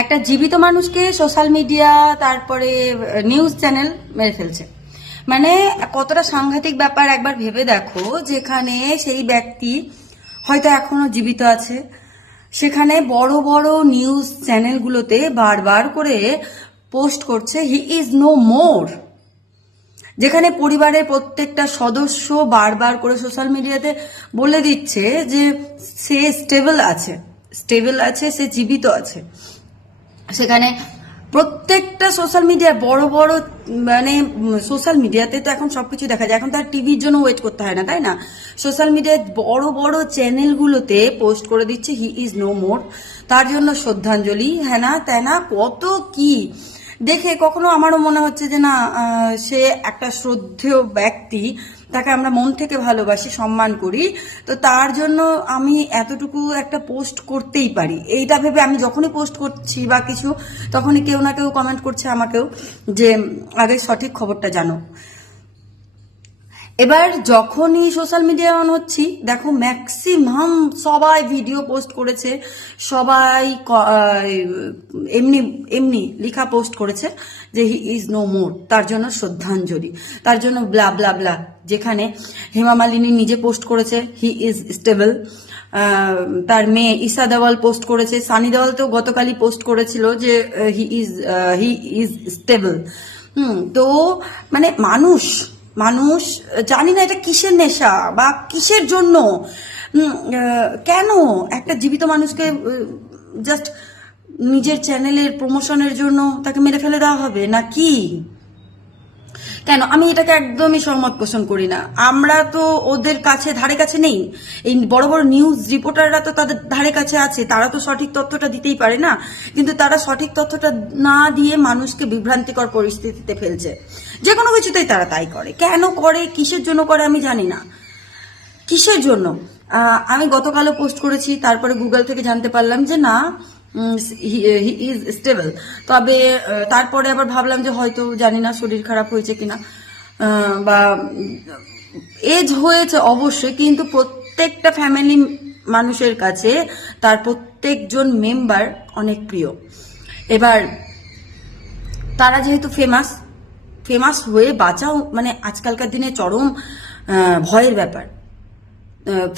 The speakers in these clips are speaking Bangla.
একটা জীবিত মানুষকে সোশ্যাল মিডিয়া তারপরে নিউজ চ্যানেল মেরে ফেলছে। মানে কতটা সাংঘাতিক ব্যাপার একবার ভেবে দেখো, যেখানে সেই ব্যক্তি হয়তো এখনও জীবিত আছে। সেখানে বড় বড় নিউজ চ্যানেলগুলোতে বারবার করে পোস্ট করছে হি ইজ নো মোর যেখানে পরিবারের প্রত্যেকটা সদস্য বারবার করে সোশ্যাল মিডিয়াতে বলে দিচ্ছে যে, সে স্টেবল আছে স্টেবল আছে, সে জীবিত আছে। সেখানে প্রত্যেকটা সোশ্যাল মিডিয়া বড় বড় মানে সোশ্যাল মিডিয়াতে তো এখন সবকিছু দেখা যায়। এখন তার টিভির জন্য ওয়েট করতে হয় না, তাই না? সোশ্যাল মিডিয়ায় বড় বড় চ্যানেলগুলোতে পোস্ট করে দিচ্ছে হি ইজ নো মোর তার জন্য শ্রদ্ধাঞ্জলি হ্যাঁ না তেনা, কত কি? দেখে কখনো আমারও মনে হচ্ছে যে না সে একটা শ্রদ্ধেয় ব্যক্তি তাকে আমরা মন থেকে ভালোবাসি, সম্মান করি। তো তার জন্য আমি এতটুকু একটা পোস্ট করতেই পারি। এইটা ভেবে আমি যখনই পোস্ট করছি বা কিছু, তখনই কেউ না কেউ কমেন্ট করছে আমাকেও যে, আগে সঠিক খবরটা জানো। এবার যখনই সোশ্যাল মিডিয়া অন হচ্ছি, দেখো ম্যাক্সিমাম সবাই ভিডিও পোস্ট করেছে, সবাই এমনি এমনি লেখা পোস্ট করেছে যে হি ইজ নো মোর তার জন্য শ্রদ্ধাঞ্জলি, তার জন্য ব্লা ব্লা ব্লা যেখানে হেমা মালিনী নিজে পোস্ট করেছে হি ইজ স্টেবল তার মেয়ে ঈশা দেওয়াল পোস্ট করেছে, সানি দেওয়াল তো গতকালই পোস্ট করেছিল যে he is he is stable হুম, তো মানে মানুষ মানুষ জানি না এটা কিসের নেশা বা কিসের জন্য। কেন একটা জীবিত মানুষকে জাস্ট নিজের চ্যানেলের প্রমোশনের জন্য তাকে মেরে ফেলে দেওয়া হবে? না কি কেন? আমি এটাকে একদমই সহমত পোষণ করি না। আমরা তো ওদের কাছে, ধারে কাছে নেই। এই বড় বড় নিউজ রিপোর্টাররা তো তাদের ধারে কাছে আছে। তারা তো সঠিক তথ্যটা দিতেই পারে না। কিন্তু তারা সঠিক তথ্যটা না দিয়ে মানুষকে বিভ্রান্তিকর পরিস্থিতিতে ফেলছে। যে কোনো কিছুতেই তারা তাই করে। কেন করে? কিসের জন্য করে? আমি জানি না। কিসের জন্য? আমি গতকালও পোস্ট করেছি, তারপরে গুগল থেকে জানতে পারলাম যে না হি ইজ স্টেবল তবে তারপরে আবার ভাবলাম যে হয়তো জানি না শরীর খারাপ হয়েছে কিনা। বা এজ হয়েছে অবশ্যই, কিন্তু প্রত্যেকটা ফ্যামিলি মানুষের কাছে তার প্রত্যেকজন মেম্বার অনেক প্রিয়। এবার, তারা যেহেতু ফেমাস ফেমাস হয়ে বাঁচাও মানে আজকালকার দিনে চরম ভয়ের ব্যাপার।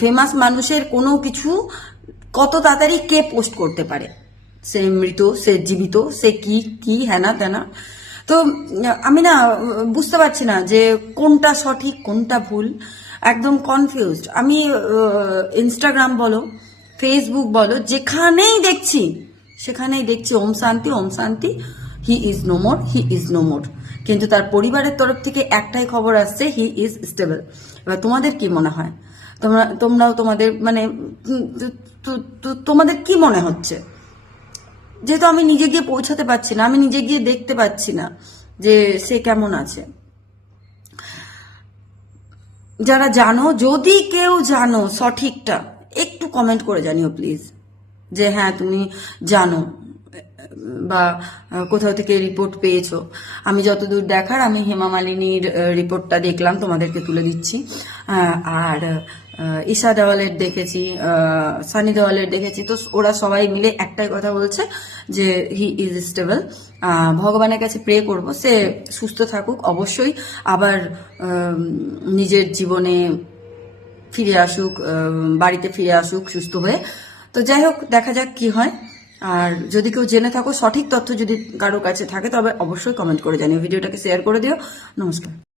ফেমাস মানুষের কোনো কিছু কত তাড়াতাড়ি কে পোস্ট করতে পারে? সে মৃত, সে জীবিত, সে কি কি হ্যানা তেনা? তো, আমি না, বুঝতে পারছি না যে কোনটা সঠিক, কোনটা ভুল, একদম কনফিউজড আমি ইনস্টাগ্রাম বলো ফেসবুক বলো, যেখানেই দেখছি, সেখানেই দেখছি ওম শান্তি ওম শান্তি he is no more he is no more কিন্তু তার পরিবারের তরফ থেকে একটাই খবর আসছে হি ইজ স্টেবল এবার তোমাদের কি মনে হয়? তোমরা, তোমরাও তোমাদের মানে তোমাদের কি মনে হচ্ছে? যেহেতু আমি নিজে গিয়ে পৌঁছাতে পারছি না, আমি নিজে গিয়ে দেখতে পাচ্ছি না যে সে কেমন আছে। যারা জানো, যদি কেউ জানো সঠিকটা, একটু কমেন্ট করে জানিও প্লিজ যে হ্যাঁ তুমি জানো, বা কোথাও থেকে রিপোর্ট পেয়েছ। আমি যতদূর দেখার, আমি হেমা মালিনীর রিপোর্টটা দেখলাম, তোমাদেরকে তুলে দিচ্ছি। আর ঈশা দেওয়ালের দেখেছি সানি দেওয়ালের দেখেছি। তো ওরা সবাই মিলে একটাই কথা বলছে যে হি ইজ স্টেবল ভগবানের কাছে প্রে করব, সে সুস্থ থাকুক অবশ্যই। আবার নিজের জীবনে ফিরে আসুক বাড়িতে ফিরে আসুক সুস্থ হয়ে। তো যাই হোক, দেখা যাক কি হয়। আর যদি কেউ জেনে থাকো, সঠিক তথ্য যদি কারও কাছে থাকে, তবে অবশ্যই কমেন্ট করে জানিও। ভিডিওটাকে শেয়ার করে দিও। নমস্কার।